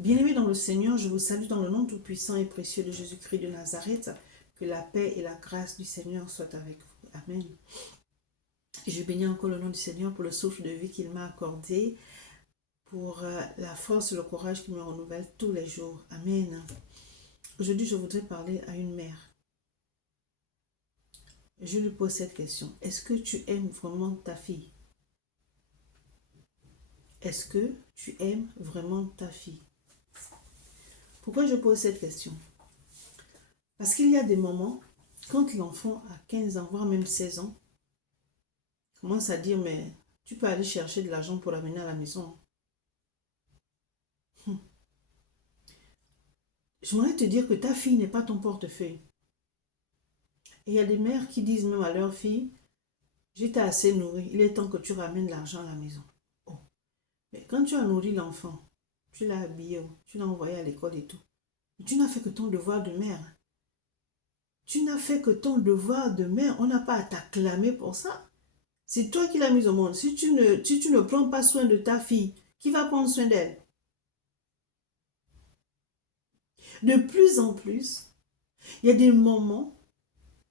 Bien-aimés dans le Seigneur, je vous salue dans le nom tout-puissant et précieux de Jésus-Christ de Nazareth. Que la paix et la grâce du Seigneur soient avec vous. Amen. Et je bénis encore le nom du Seigneur pour le souffle de vie qu'il m'a accordé, pour la force et le courage qu'il me renouvelle tous les jours. Amen. Aujourd'hui, je voudrais parler à une mère. Je lui pose cette question. Est-ce que tu aimes vraiment ta fille? Est-ce que tu aimes vraiment ta fille? Pourquoi je pose cette question? Parce qu'il y a des moments, quand l'enfant a 15 ans, voire même 16 ans, commence à dire, mais tu peux aller chercher de l'argent pour l'amener à la maison. J'aimerais te dire que ta fille n'est pas ton portefeuille. Et il y a des mères qui disent même à leur fille, j'étais assez nourrie, il est temps que tu ramènes l'argent à la maison. Oh. Mais quand tu as nourri l'enfant, tu l'as habillé, tu l'as envoyé à l'école et tout, tu n'as fait que ton devoir de mère. Tu n'as fait que ton devoir de mère, on n'a pas à t'acclamer pour ça. C'est toi qui l'as mise au monde. Si tu ne prends pas soin de ta fille, qui va prendre soin d'elle? De plus en plus, il y a des mamans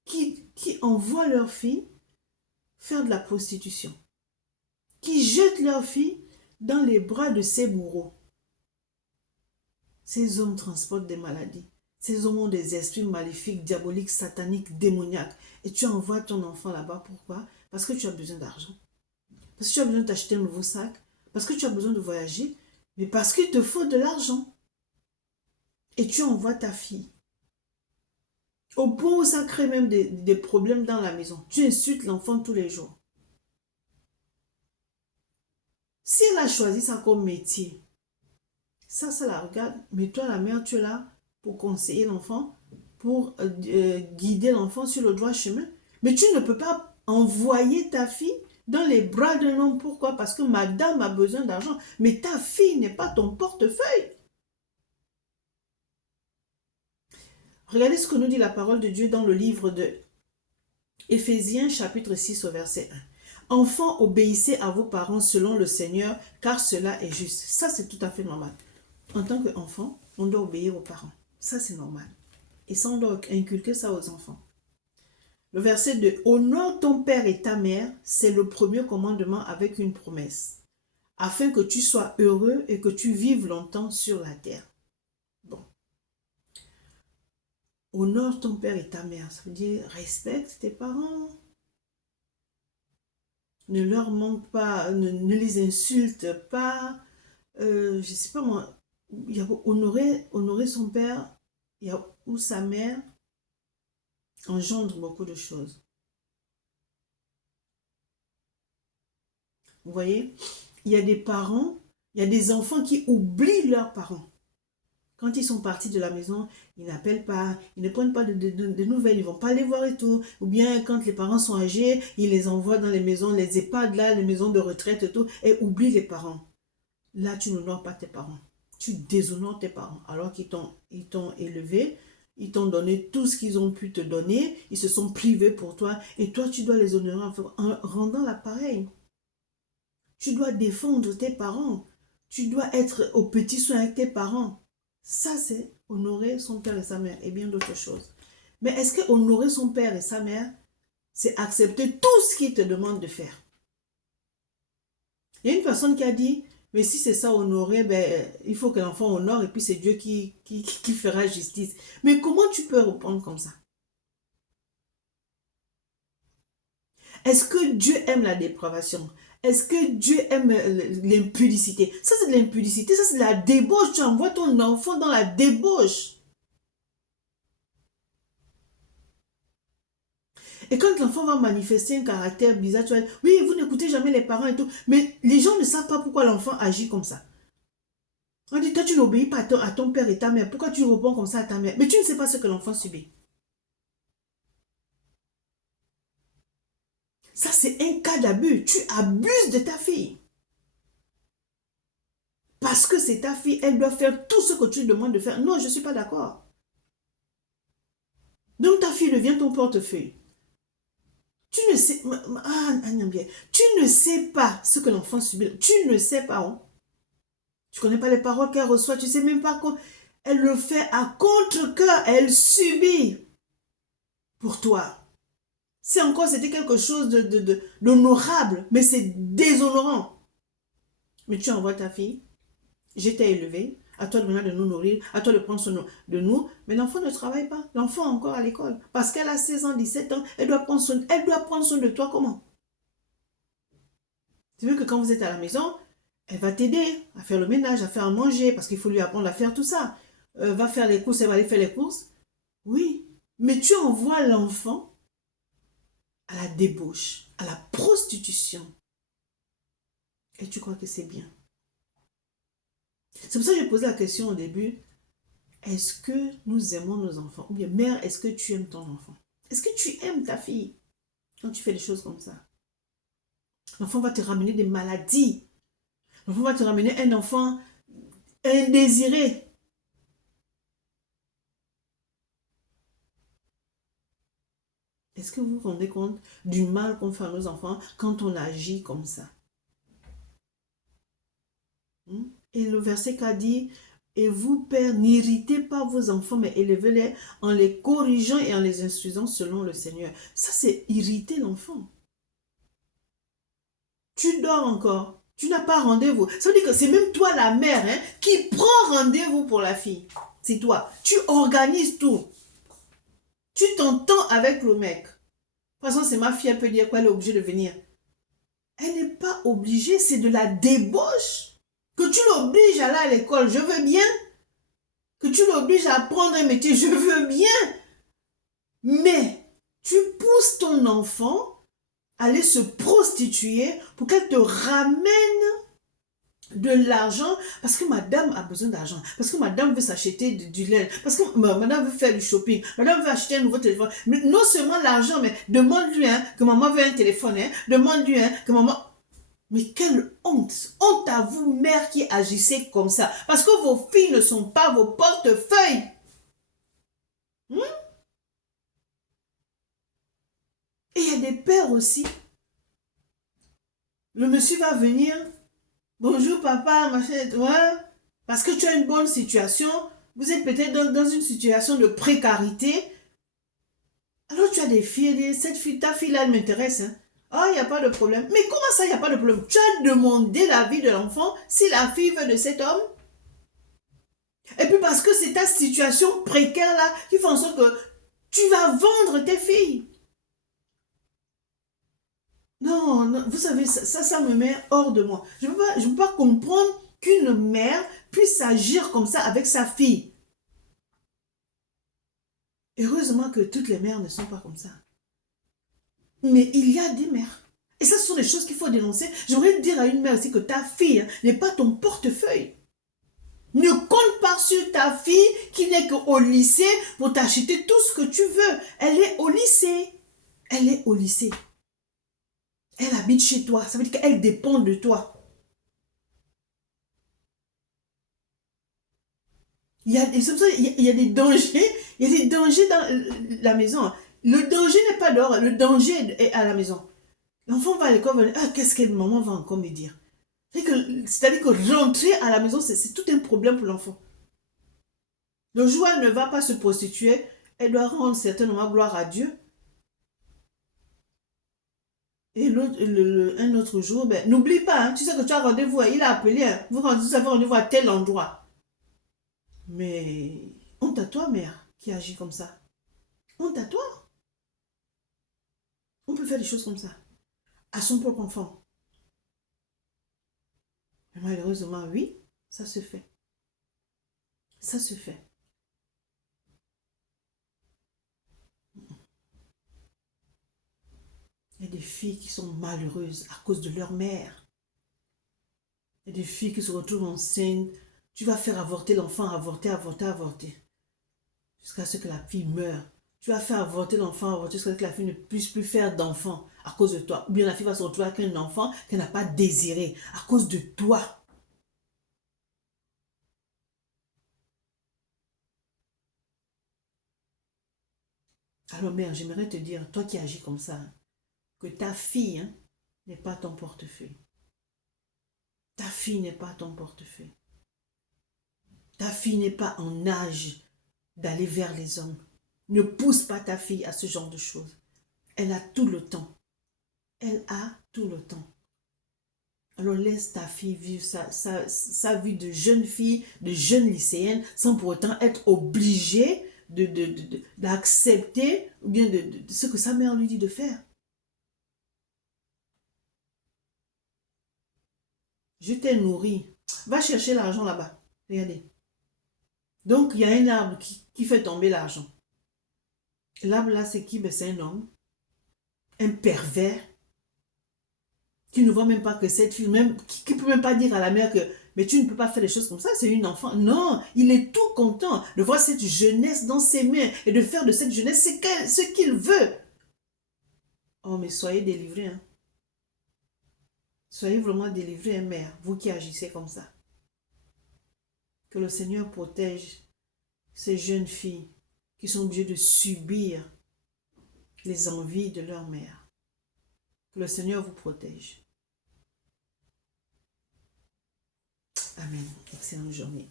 qui envoient leurs filles faire de la prostitution, qui jettent leurs filles dans les bras de ces bourreaux. Ces hommes transportent des maladies. Ces hommes ont des esprits maléfiques, diaboliques, sataniques, démoniaques. Et tu envoies ton enfant là-bas. Pourquoi? Parce que tu as besoin d'argent. Parce que tu as besoin d'acheter un nouveau sac. Parce que tu as besoin de voyager. Mais parce qu'il te faut de l'argent. Et tu envoies ta fille. Au point où ça crée même des problèmes dans la maison. Tu insultes l'enfant tous les jours. Si elle a choisi ça comme métier, ça la regarde. Mais toi, la mère, tu es là pour conseiller l'enfant, pour guider l'enfant sur le droit chemin. Mais tu ne peux pas envoyer ta fille dans les bras d'un homme. Pourquoi? Parce que madame a besoin d'argent. Mais ta fille n'est pas ton portefeuille. Regardez ce que nous dit la parole de Dieu dans le livre de Éphésiens chapitre 6 au verset 1. Enfants, obéissez à vos parents selon le Seigneur, car cela est juste. Ça, c'est tout à fait normal. En tant qu'enfant, on doit obéir aux parents. Ça, c'est normal. Et ça, on doit inculquer ça aux enfants. Le verset 2. Honore ton père et ta mère, c'est le premier commandement avec une promesse, afin que tu sois heureux et que tu vives longtemps sur la terre. Bon. Honore ton père et ta mère, ça veut dire respecte tes parents. Ne leur manque pas, ne les insulte pas. Je ne sais pas moi, il y a honorer son père ou sa mère engendre beaucoup de choses. Vous voyez, il y a des parents, il y a des enfants qui oublient leurs parents. Quand ils sont partis de la maison, ils n'appellent pas, ils ne prennent pas de nouvelles, ils ne vont pas les voir et tout. Ou bien quand les parents sont âgés, ils les envoient dans les maisons, les EHPAD là, les maisons de retraite et tout, et oublient les parents. Là, tu n'honores pas tes parents. Tu déshonores tes parents alors qu'ils t'ont élevé, ils t'ont donné tout ce qu'ils ont pu te donner, ils se sont privés pour toi et toi, tu dois les honorer en rendant l'appareil. Tu dois défendre tes parents. Tu dois être au petit soin avec tes parents. Ça, c'est honorer son père et sa mère et bien d'autres choses. Mais est-ce que honorer son père et sa mère, c'est accepter tout ce qu'ils te demandent de faire? Il y a une personne qui a dit, mais si c'est ça honorer, ben, il faut que l'enfant honore et puis c'est Dieu qui fera justice. Mais comment tu peux répondre comme ça? Est-ce que Dieu aime la dépravation? Est-ce que Dieu aime l'impudicité? Ça, c'est de l'impudicité, ça, c'est de la débauche. Tu envoies ton enfant dans la débauche. Et quand l'enfant va manifester un caractère bizarre, tu vas dire, oui, vous n'écoutez jamais les parents et tout. Mais les gens ne savent pas pourquoi l'enfant agit comme ça. On dit, toi, tu n'obéis pas à ton père et ta mère. Pourquoi tu réponds comme ça à ta mère? Mais tu ne sais pas ce que l'enfant subit. Ça, c'est un cas d'abus. Tu abuses de ta fille. Parce que c'est ta fille, elle doit faire tout ce que tu lui demandes de faire. Non, je ne suis pas d'accord. Donc ta fille devient ton portefeuille. Tu ne sais, tu ne sais pas ce que l'enfant subit. Tu ne sais pas. Hein? Tu ne connais pas les paroles qu'elle reçoit, tu ne sais même pas quoi. Elle le fait à contre-cœur, elle subit pour toi. Si encore c'était quelque chose d'honorable, mais c'est déshonorant. Mais tu envoies ta fille, je t'ai élevé, à toi de venir de nous nourrir, à toi de prendre soin de nous, mais l'enfant ne travaille pas, l'enfant est encore à l'école. Parce qu'elle a 16 ans, 17 ans, elle doit prendre soin de toi comment? Tu veux que quand vous êtes à la maison, elle va t'aider à faire le ménage, à faire à manger, parce qu'il faut lui apprendre à faire tout ça. Va faire les courses, elle va aller faire les courses. Oui, mais tu envoies l'enfant à la débauche, à la prostitution. Et tu crois que c'est bien. C'est pour ça que j'ai posé la question au début. Est-ce que nous aimons nos enfants? Ou bien, mère, est-ce que tu aimes ton enfant? Est-ce que tu aimes ta fille quand tu fais des choses comme ça? L'enfant va te ramener des maladies. L'enfant va te ramener un enfant indésiré. Est-ce que vous vous rendez compte du mal qu'on fait à nos enfants quand on agit comme ça? Et le verset qu'a dit, et vous, pères, n'irritez pas vos enfants, mais élevez-les en les corrigeant et en les instruisant selon le Seigneur. Ça, c'est irriter l'enfant. Tu dors encore. Tu n'as pas rendez-vous. Ça veut dire que c'est même toi, la mère, hein, qui prend rendez-vous pour la fille. C'est toi. Tu organises tout. Tu t'entends avec le mec. De toute façon, c'est ma fille, elle peut dire quoi, elle est obligée de venir. Elle n'est pas obligée, c'est de la débauche. Que tu l'obliges à aller à l'école, je veux bien. Que tu l'obliges à apprendre un métier, je veux bien. Mais tu pousses ton enfant à aller se prostituer pour qu'elle te ramène de l'argent parce que madame a besoin d'argent, parce que madame veut s'acheter du lait, parce que madame veut faire du shopping, madame veut acheter un nouveau téléphone. Mais non seulement l'argent, mais demande-lui hein, que maman veut un téléphone, hein, demande-lui hein, que maman... Mais quelle honte! Honte à vous, mères qui agissez comme ça. Parce que vos filles ne sont pas vos portefeuilles. Et il y a des pères aussi. Le monsieur va venir. Bonjour papa, machin, ouais. Parce que tu as une bonne situation. Vous êtes peut-être dans une situation de précarité. Alors tu as des filles, cette fille, ta fille là, elle m'intéresse. Hein. Ah, il n'y a pas de problème. Mais comment ça, il n'y a pas de problème? Tu as demandé l'avis de l'enfant si la fille veut de cet homme. Et puis parce que c'est ta situation précaire là qui fait en sorte que tu vas vendre tes filles. Non, non, vous savez, ça me met hors de moi. Je ne peux pas comprendre qu'une mère puisse agir comme ça avec sa fille. Heureusement que toutes les mères ne sont pas comme ça. Mais il y a des mères. Et ça, ce sont des choses qu'il faut dénoncer. J'aimerais dire à une mère aussi que ta fille n'est pas ton portefeuille. Ne compte pas sur ta fille qui n'est qu'au lycée pour t'acheter tout ce que tu veux. Elle est au lycée. Elle est au lycée. Elle habite chez toi. Ça veut dire qu'elle dépend de toi. Il y a des dangers. Il y a des dangers dans la maison. Le danger n'est pas dehors. Le danger est à la maison. L'enfant va à l'école, va dire, ah, qu'est-ce que maman va encore me dire? C'est-à-dire que rentrer à la maison, c'est tout un problème pour l'enfant. Le jour où elle ne va pas se prostituer, elle doit rendre certainement gloire à Dieu. Et un autre jour, ben, n'oublie pas, hein, tu sais que tu as rendez-vous, il a appelé, hein, vous avez rendez-vous à tel endroit. Mais honte à toi, mère, qui agit comme ça. Honte à toi. On peut faire des choses comme ça. À son propre enfant. Mais malheureusement, oui, ça se fait. Ça se fait. Il y a des filles qui sont malheureuses à cause de leur mère. Il y a des filles qui se retrouvent enceintes. Tu vas faire avorter l'enfant, avorter, avorter, avorter. Jusqu'à ce que la fille meure. Tu vas faire avorter l'enfant, avorter jusqu'à ce que la fille ne puisse plus faire d'enfant à cause de toi. Ou bien la fille va se retrouver avec un enfant qu'elle n'a pas désiré à cause de toi. Alors mère, j'aimerais te dire, toi qui agis comme ça, hein, que ta fille hein, n'est pas ton portefeuille. Ta fille n'est pas ton portefeuille. Ta fille n'est pas en âge d'aller vers les hommes. Ne pousse pas ta fille à ce genre de choses. Elle a tout le temps. Elle a tout le temps. Alors laisse ta fille vivre sa vie de jeune fille, de jeune lycéenne, sans pour autant être obligée d'accepter ou bien de ce que sa mère lui dit de faire. Je t'ai nourri. Va chercher l'argent là-bas. Regardez. Donc, il y a un arbre qui fait tomber l'argent. L'arbre là, c'est qui? Ben, c'est un homme, un pervers, qui ne voit même pas que cette fille, même, qui ne peut même pas dire à la mère que mais tu ne peux pas faire des choses comme ça, c'est une enfant. Non, il est tout content de voir cette jeunesse dans ses mains et de faire de cette jeunesse ce qu'il veut. Oh, mais soyez délivrés. Hein. Soyez vraiment délivrés, hein, mère, vous qui agissez comme ça. Que le Seigneur protège ces jeunes filles qui sont obligées de subir les envies de leur mère. Que le Seigneur vous protège. Amen. Excellente journée.